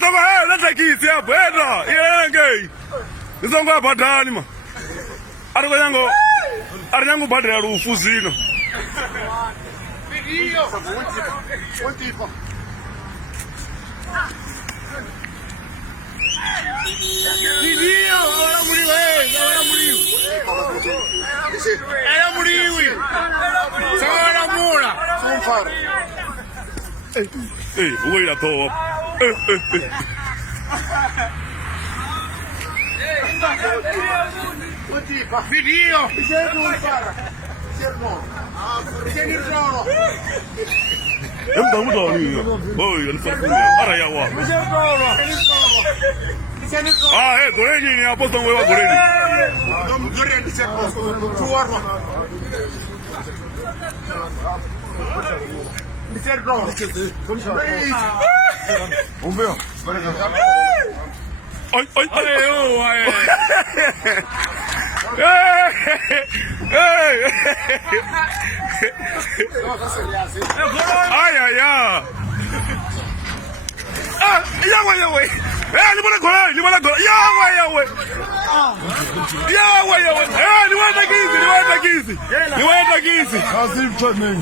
Sasa leta kisi hapo. Enda. Yenge. Izongo hapa ndani ma. Ariko yango. Ari yangu badra rufu zino. Video. Video, ora muriu, ora muriu. Era muriu. Ora mura. São faro. Oi la toa. Video. Em tamu tahu ni. Oi, kan farkunya. Ara ya wa. Goreng ni apa tong wewa goreng ni? Goreng di set bos. Keluar mah. Di set bro. Umbeo. Oi. Ay. Yawe. Ni bora gola. Yawe. Ni wata kisi. Kasim Chadman.